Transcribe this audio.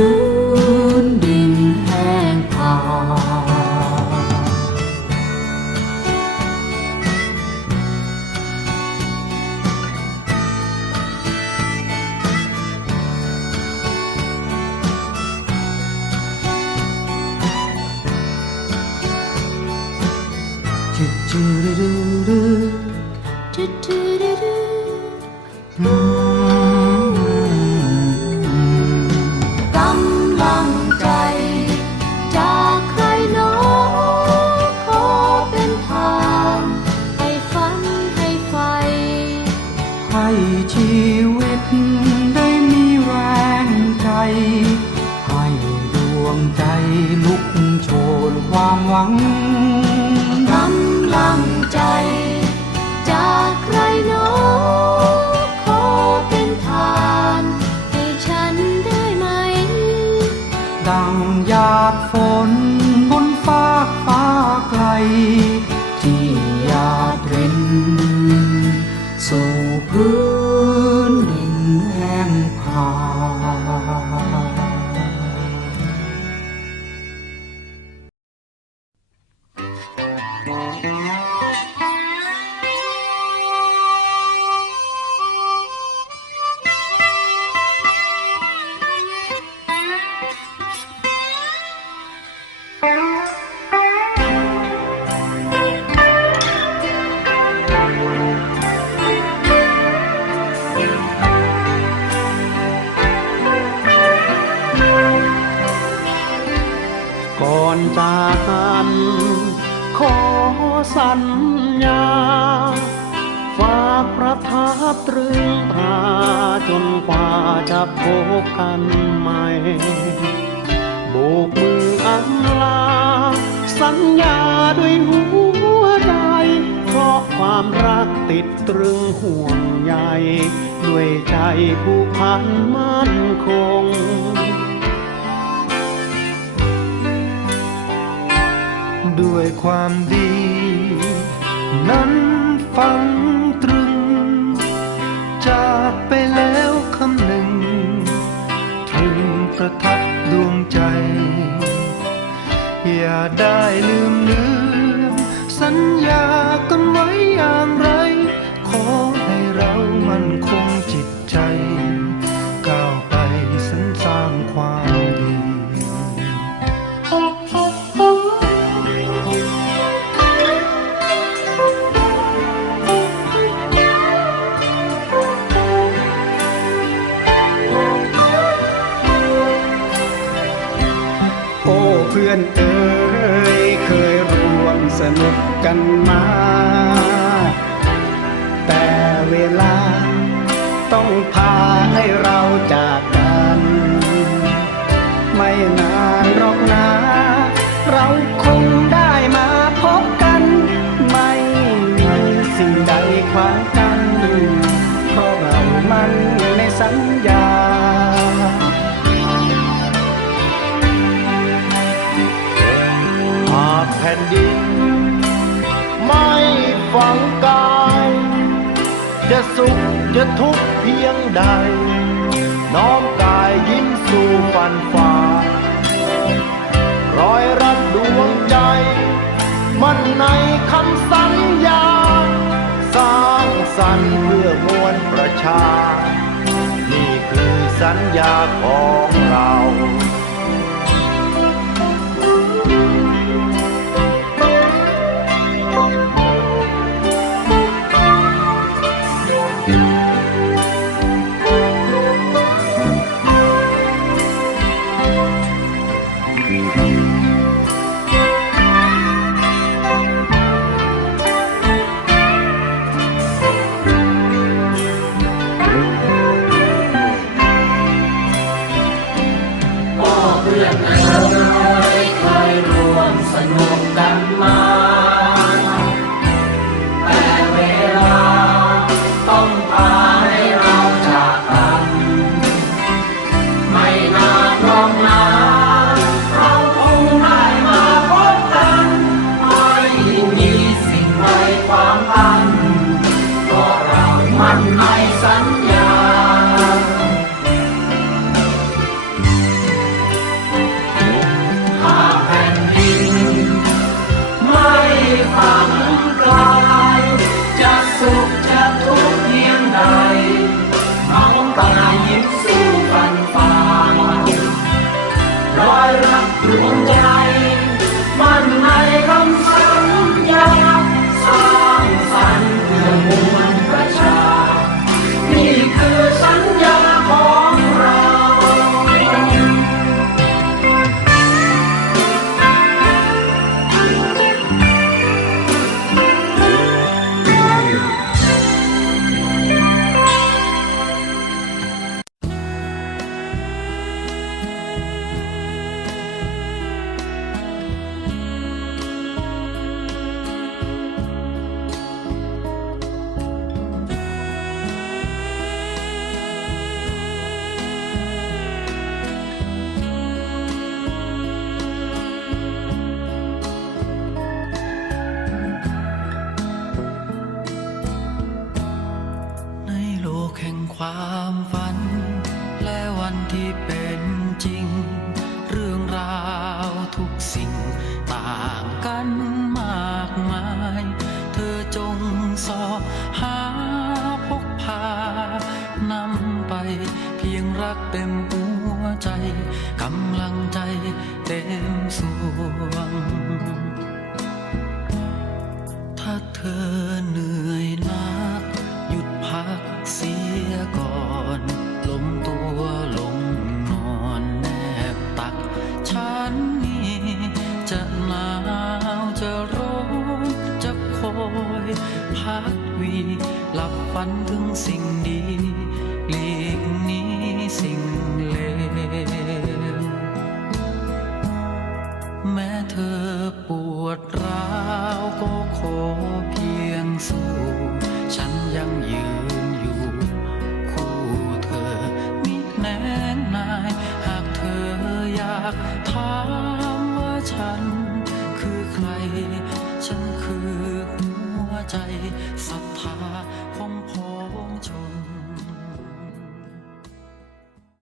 พื้นดินแห้งผ วังกำลังใจ จากใครหนอขอเป็นทาน ให้ฉันได้ไหม ดังหยาดฝนบนฟากฟ้าไกล ที่หยาดรินสู่พื้น อนจากกัน ขอสัญญา ฝากประทับตรึงตราจนกว่าจะพบกันใหม่โบกมืออำลา สัญญาด้วยหัวใจ เพราะความรักติดตรึงห่วงใยด้วยใจผู้พันมั่นคง ด้วยความดี นั้นฟังตรึง จากไปแล้วคำหนึ่งถึงประทับดวงใจ อย่าได้ลืมเลือ กันมา แต่เวลาต้องพาให้เรา จะทุกข์เพียงใด น้อมกายยิ้มสู่ฟันฝ่ารอยรัดดวงใจ มันในคำสัญญา สร้างสรรค์เพื่อมวลประชา นี่คือสัญญาของเรา จงสอหาพกพานำไป เพียงรักเต็มหัวใจกำลังใจเต็มสวง ถ้าเธอเหนื่อยนัก หยุดพักเสีย ฝันถึงสิ่งดีหลีกนี้สิ่งเลวแม้เธอปวดร้าวก็ขอเพียงสู้ ฉันยังยืนอยู่ คู่เธอมิแน่นาย หากเธออยากถามว่าฉันคือใคร ฉันคือหัวใจศรัทธา